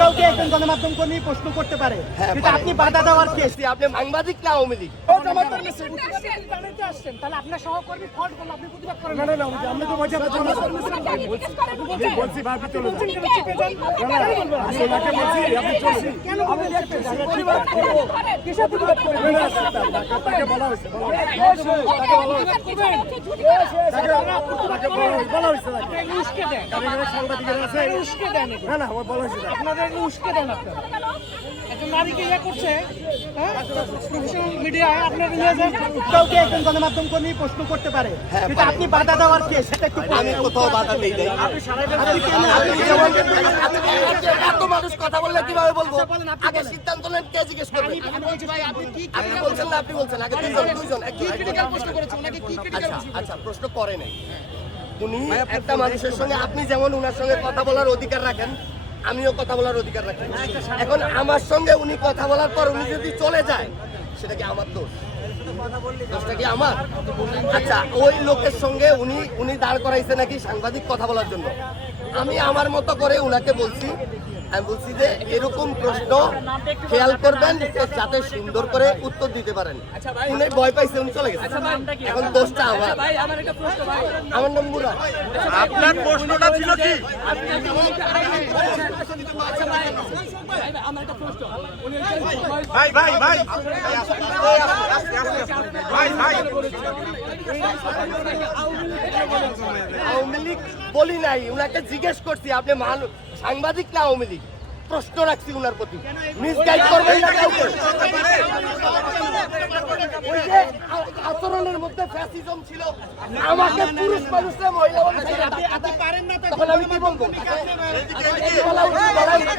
কাউকে একজন গণমাধ্যম কর্মী প্রশ্ন করতে পারে, কিন্তু আপনি বাধা দেওয়ার কেস। আপনি সাংবাদিক না আওয়ামী লীগ? তাহলে আপনার সহকর্মী ফল্ট করলে আপনি প্রতিবাদ করেন? আমরা তো বলছি ভাবি চলে কেন কিসের প্রতিবাদ করবেন? বলা হয়েছে উস্কে দেন, সাংবাদিকের আছে উস্কে দেন, না বলা হয়েছে আপনাদের উস্কে দেন। আপনারা একজন নারীকে ইয়ে করছে, প্রফেশনাল মিডিয়ায় আপনার কাউকে একজন গণমাধ্যম কর্মী প্রশ্ন করতে পারে, কিন্তু আপনি বাধা দেওয়ার কেস। সেটা একটু আমি কোথাও বাধা দেই নাই। এত মানুষ কথা বললে কিভাবে বলবো? আগে সিদ্ধান্ত নেন, কে জিজ্ঞেস করবে? আপনি বলছেন না, আপনি বলছেন আগে দুইজন আচ্ছা প্রশ্ন করে নাই। উনি একটা মানুষের সঙ্গে, আপনি যেমন উনার সঙ্গে কথা বলার অধিকার রাখেন, আমিও কথা বলার অধিকার রাখি। এখন আমার সঙ্গে উনি কথা বলার পর উনি যদি চলে যায়, সেটা কি আমার দোষ? দোষটা কি আমার? আচ্ছা, ওই লোকের সঙ্গে উনি দাঁড় করাইছে নাকি সাংবাদিক কথা বলার জন্য। আমি আমার মতো করে উনাকে বলছি, আমি বলছি যে এরকম প্রশ্ন খেয়াল করবেন যাতে সুন্দর করে উত্তর দিতে পারেন। উনি ভয় পাইছে, উনি চলে গেছে। এখন দোষটা আমার। আমার নাম মুরাদ। আপনার প্রশ্নটা ছিল কি? ভাই ভাই ভাই ভাই ভাই আওয়ামী লীগ বলি নাই, উনাকে জিজ্ঞেস করছি আপনি সাংবাদিক না আওয়ামী লীগ, প্রশ্ন রাখছি উনার প্রতি। মিসগাইড করবেন না কাউকে। ওই যে আচরণের মধ্যে ফ্যাসিজম ছিল, আমাকে পুরুষ মানুষরা মহিলা মানুষ তখন আমি কি বলবো? বলা উচিত, বলা উচিত।